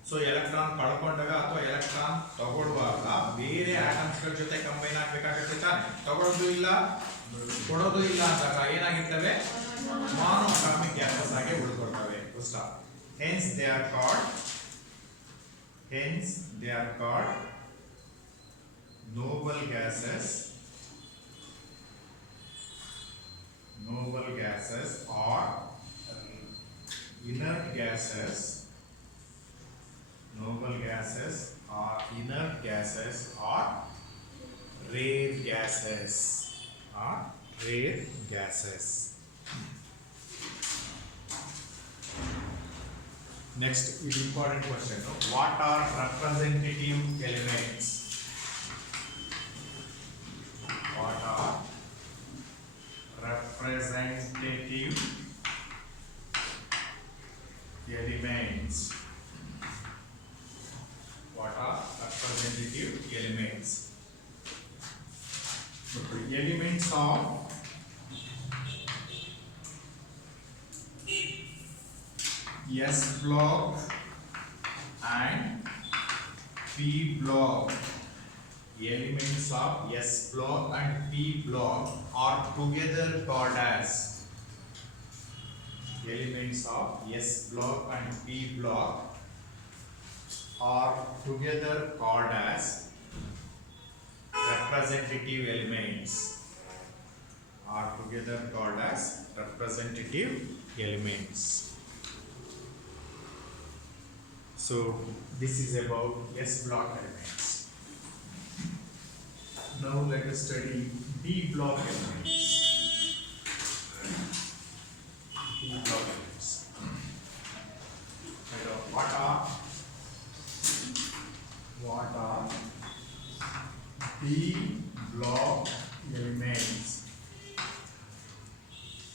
So electron ಕಳ್ಕೊಂಡಾಗ ಅಥವಾ electron ತಗೊಳ್ಳುವಾಗ ಬೇರೆ ಆಟಮ್ಸ್ ಗಳ ಜೊತೆ ಕಂಬೈನ್ ಆಗಬೇಕಾಗುತ್ತೆ ತಾನೆ. ತಗೊಳ್ಳೋದು ಇಲ್ಲ ಕೊಡೋದು ಇಲ್ಲ ಅಂದಾಗ ಏನಾಗಿರ್ತವೆ? monoatomic gases ಆಗಿ ಉಳಿದುಕೊಳ್ತವೆ. Stop. Hence they are called noble gases or inert gases. Noble gases or inert gases or rare gases. Next is important question. What are representative elements? What are representative elements? What are representative elements? Elements of S block and P block. Elements of S block and P block are together called as elements of S block and P block are together called as representative elements. So this is about S block elements. Now let us study D block elements.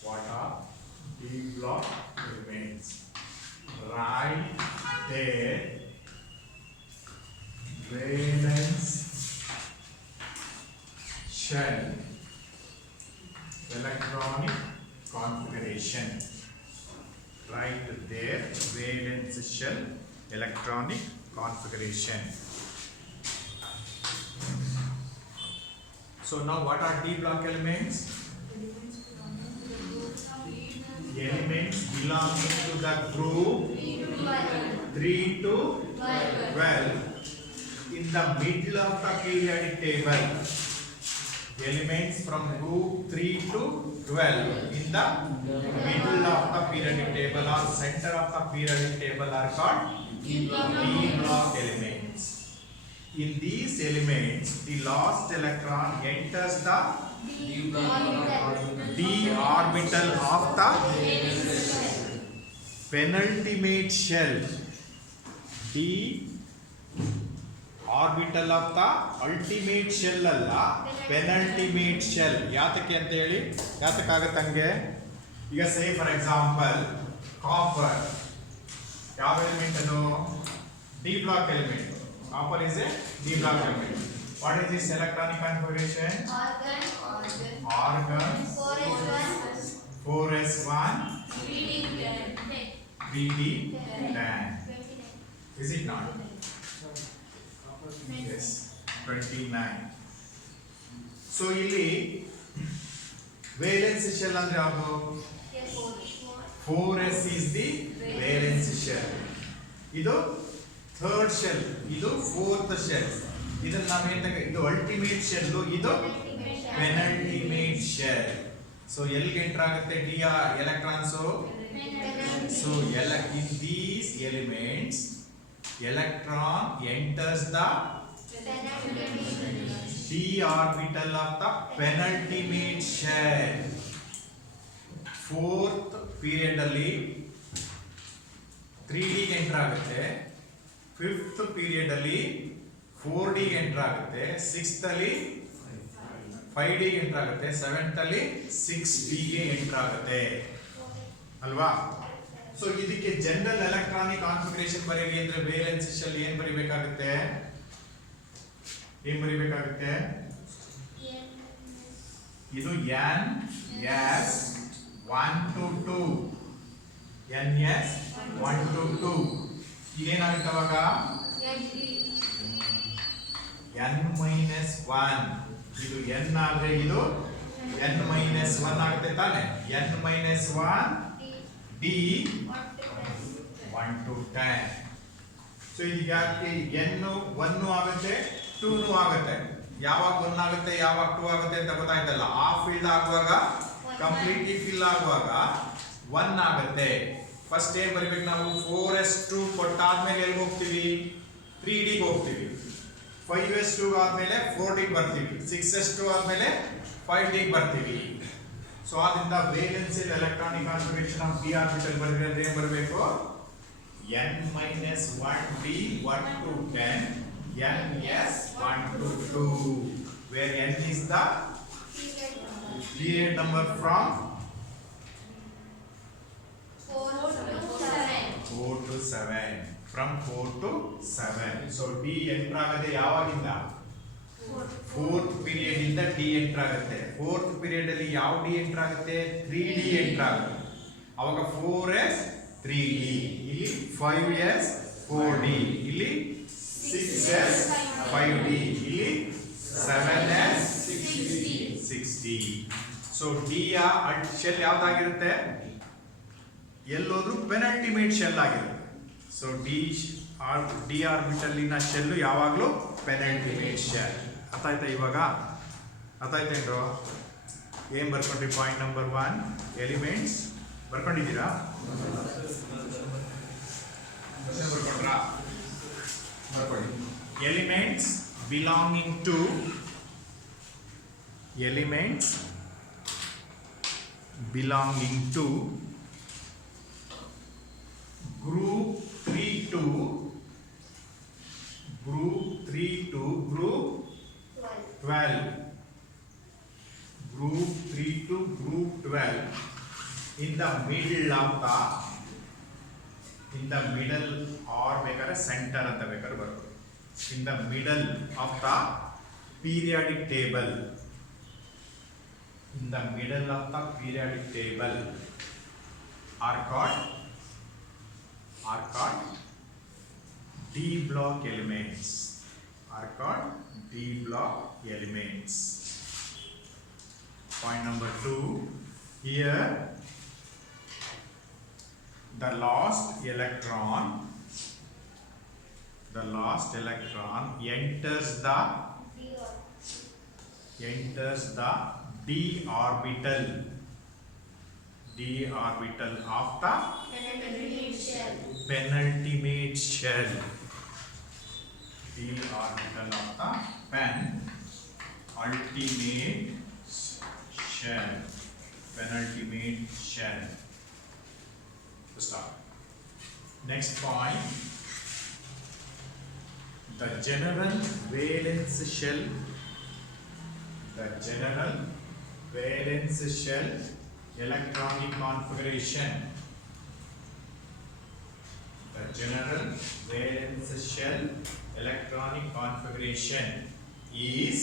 What are D block elements? Write their valence shell electronic configuration. Write their valence shell electronic configuration. So now what are D block elements? Elements belonging to the group 3 to 12 in the middle of the periodic table. Elements from group 3 to 12 in the middle of the periodic table or center of the periodic table are called D block elements. In these elements, the last electron enters the d orbital of the penultimate shell. D orbital of the ultimate shell ಅಲ್ಲ, penultimate shell. ಯಾತಕ್ಕೆ ಅಂತ ಹೇಳಿ, ಯಾತಕ್ಕಾಗತ್ತಂಗೆ? ಈಗ say for example copper. ಯಾವ ಎಲಿಮೆಂಟ್ ಅದು? D block element. Copper is a D block element. What is this electronic configuration? Argon 4s1 3d10. Is it not? Yes, 29. So ಇಲ್ಲಿ valence shell ಅಂದ್ರೆ ಯಾವುದು? 4s is the valence shell. ಇದು third shell, ಇದು fourth shell. ಇದನ್ನ ನಾವೇನು, ಇದು ultimate shell, ಇದು penultimate shell. So ಎಲ್ಲಿಗೆ ಎಂಟರ್ ಆಗುತ್ತೆ D electrons. So in these elements electron enters the d orbital of the penultimate shell. Fourth period ಅಲ್ಲಿ 3D ಗೆ ಎಂಟರ್ ಆಗುತ್ತೆ. ಫಿಫ್ತ್ ಪೀರಿಯಡ್ ಅಲ್ಲಿ 4D ಗೆ ಎಂಟರ್ ಆಗುತ್ತೆ. ಸಿಕ್ಸ್ತ್ ಅಲ್ಲಿ 5D ಗೆ ಎಂಟರ್ ಆಗುತ್ತೆ. ಸೆವೆಂತ್ ಅಲ್ಲಿ 6D ಗೆ ಎಂಟರ್ ಆಗುತ್ತೆ ಅಲ್ವಾ. ಸೊ ಇದಕ್ಕೆ ಜನರಲ್ ಎಲೆಕ್ಟ್ರಾನಿಕ್ ಕಾನ್ಫಿಗರೇಷನ್ ಬರೆಯಲಿ ಅಂದ್ರೆ ವೇಲೆನ್ಸ್ ಶೆಲ್ ಏನ್ ಬರಿಬೇಕಾಗುತ್ತೆ? ಏನ್ ಬರಿಬೇಕಾಗುತ್ತೆ? ಇದು NS 1 to 2 NS 1 to 2 ಇದೇನಾಗುತ್ತೆ ಅವಾಗ n-1 ಇದು n ಆದ್ರೆ ಇದು n-1 ಆಗುತ್ತೆ ತಾನೆ. n-1 D 1 to 10. ಸೊ ಈಗ n 1 ಆಗುತ್ತೆ 2 ಆಗುತ್ತೆ. ಯಾವಾಗ 1 ಆಗುತ್ತೆ ಯಾವಾಗ 2 ಆಗುತ್ತೆ ಅಂತ ಗೊತ್ತಾಯ್ತಲ್ಲ. ಹಾಫ್ ಫಿಲ್ ಆಗುವಾಗ ಕಂಪ್ಲೀಟ್ಲಿ ಫಿಲ್ ಆಗುವಾಗ 1 ಆಗುತ್ತೆ. ಫಸ್ಟ್ ಏನ್ ಬರಿಬೇಕು ನಾವು? 4s2 ಕೊಟ್ಟಾದ್ಮೇಲೆ ಎಲ್ಲಿ ಹೋಗ್ತೀವಿ? 3D ಗೆ ಹೋಗ್ತೀವಿ. 5s2 ಆದ್ಮೇಲೆ 4D ಗೆ ಬರ್ತೀವಿ. 6s2 ಆದ್ಮೇಲೆ 5D ಗೆ ಬರ್ತೀವಿ. ಸೊ ಆದ್ರಿಂದ valence electronic configuration of D orbital ಬರೆದ್ರೆ ಏನ್ ಬರಬೇಕು? n-1d 1 to 10 ns 1 to 2 where n is the period number from 4 to 7 from 4 to 7. so d ಎಂಟರ್ ಆಗದೆ ಯಾವಾಗಿಂದ? ಫೋರ್ತ್ ಪೀರಿಯಡ್ ಇಂದ ಡಿ ಎಂಟರ್ ಆಗುತ್ತೆ. ಫೋರ್ತ್ ಪೀರಿಯಡ್ ಅಲ್ಲಿ ಯಾವ ಡಿ ಎಂಟರ್ ಆಗುತ್ತೆ? 3D ಎಂಟರ್ ಆಗುತ್ತೆ. ಅವಾಗ 4s 3D, ಇಲ್ಲಿ 5s 4D, ಇಲ್ಲಿ 6s 5D, ಇಲ್ಲಿ 7s 6D. ಸೊ ಡಿ ಯ ಶೆಲ್ ಯಾವ್ದಾಗಿರುತ್ತೆ? ಎಲ್ಲೋದ್ರೂ ಪೆನಲ್ಟಿಮೇಟ್ ಶೆಲ್ ಆಗಿರುತ್ತೆ. ಸೊ ಡಿ ಆರ್ಬಿಟಲ್ಲಿನ ಶೆಲ್ ಯಾವಾಗಲೂ ಪೆನಲ್ಟಿಮೇಟ್ ಶೆಲ್. ಅರ್ಥ ಆಯ್ತಾ? ಇವಾಗ ಅರ್ಥ ಆಯ್ತೇನ್ರು? ಏನ್ ಬರ್ಕೊಂಡ್ರಿ? ಪಾಯಿಂಟ್ ನಂಬರ್ 1 ಎಲಿಮೆಂಟ್ಸ್ ಬರ್ಕೊಂಡಿದ್ದೀರಾ? ಬರ್ಕೊಂಡ್ರಾ? ಬರ್ಕೊಳ್ಳಿ. Elements belonging to group 3 to group 12. Group 3 to group 12 in the middle or ಬೇಕಾದ್ರೆ center ಅಂತ ಬೇಕಾದ್ರೆ ಬರ್ತದೆ. in the middle of the periodic table. in the middle of the periodic table are called D block elements. Are called D block elements. Point number 2. Here the last electron enters the d orbital of the penultimate shell. d orbital of the penultimate shell. Start. Next point, the general valence shell electronic configuration. The general valence shell electronic configuration is,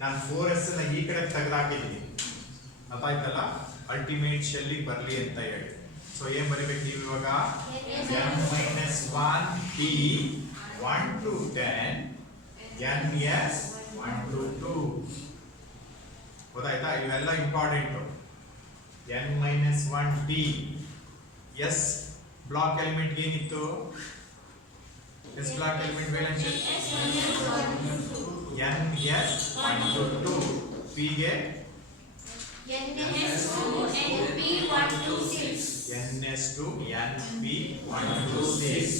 ನಾನು 4s ನ ಈ ಕಡೆ ತೆಗೆದಾಕಿದ್ದೀನಿ, ಗೊತ್ತಾಯ್ತಲ್ಲ, ultimate shell ಗೆ ಬರಲಿ ಅಂತ ಹೇಳಿ. ಸೊ ಏನ್ ಬರೀಬೇಕು ನೀವು ಇವಾಗ? n-1d 1 to 10 ns 1 to 2. ಗೊತ್ತಾಯ್ತಾ? ಇವೆಲ್ಲ important. n-1d S block element ಏನಿತ್ತು? S block element valence ns 1 to 2 P ಗೆ NS2 NP126 NS2 NP126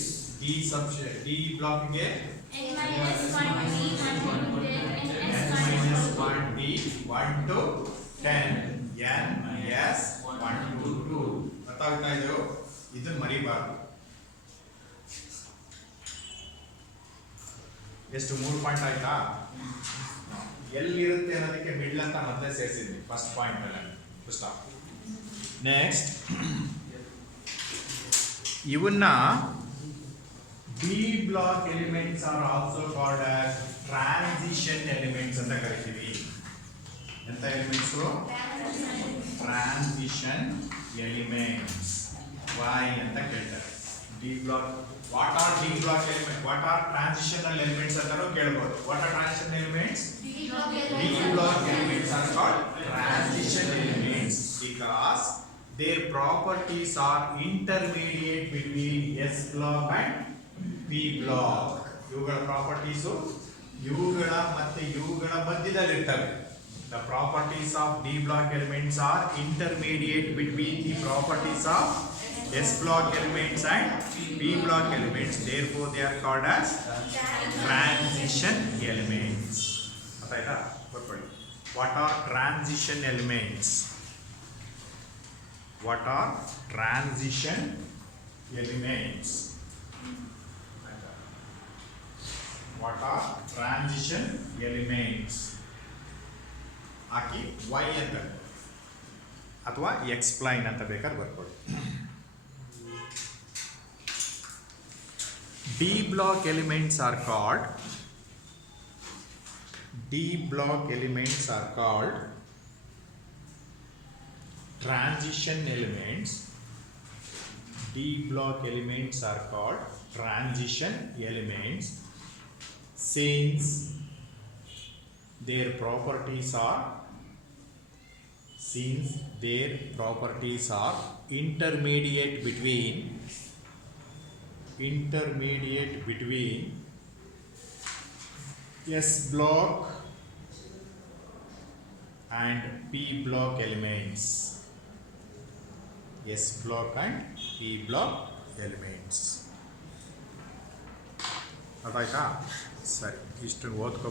D block ಗೆ N-1D 1 to 10 NS1 to 2 ಗೊತ್ತಾಗ್ತಾ ಇದೆಯೋ ಇದನ್ನ ಮರಿಬಾರ್ದು ಎಷ್ಟು 3 ಪಾಯಿಂಟ್ ಆಯ್ತಾ ಎಲ್ಲಿರುತ್ತೆ ಅನ್ನೋದಕ್ಕೆ ಮಿಡ್ಲ್ ಅಂತ ಮೊದಲೇ ಸೇರಿಸಿದ್ವಿ ಫಸ್ಟ್ ಪಾಯಿಂಟ್ ಅಲ್ಲಿ ಸ್ಟಾಪ್ ನೆಕ್ಸ್ಟ್ ಇವನ್ನ D block elements are also called as transition elements ಅಂತ ಕರಿತೀವಿ ಎಂತ ಎಲಿಮೆಂಟ್ಸ್ ಟ್ರಾನ್ಸಿಷನ್ ಎಲಿಮೆಂಟ್ಸ್ ವೈ ಅಂತ ಕೇಳ್ತಾರೆ D block what are D block element what are transitional elements ಅಂತಾನೂ ಕೇಳ್ಬೋದು what are transition elements D block elements are called transition elements because their properties are intermediate between S block and P block. ಇವುಗಳ ಪ್ರಾಪರ್ಟೀಸ್ ಇವುಗಳ ಮತ್ತೆ ಇವುಗಳ ಮಧ್ಯದಲ್ಲಿರ್ತವೆ. The properties of D block elements are intermediate between the properties of S block elements and P block elements. Therefore, they are called as transition elements. What are transition elements? What are transition elements? What are transition elements? ಹಾಕಿ why ಅಂತ ಅಥವಾ explain ಅಂತ ಬೇಕಾದ್ರೆ ಬರ್ಕೊಳ್ಳಿ. D block elements are called transition elements. D block elements are called transition elements since their properties are intermediate between S block and P block elements. S block and P block elements. ಅದಾಯ್ತಾ ಸರಿ ಇಷ್ಟು ಓದ್ಕೊ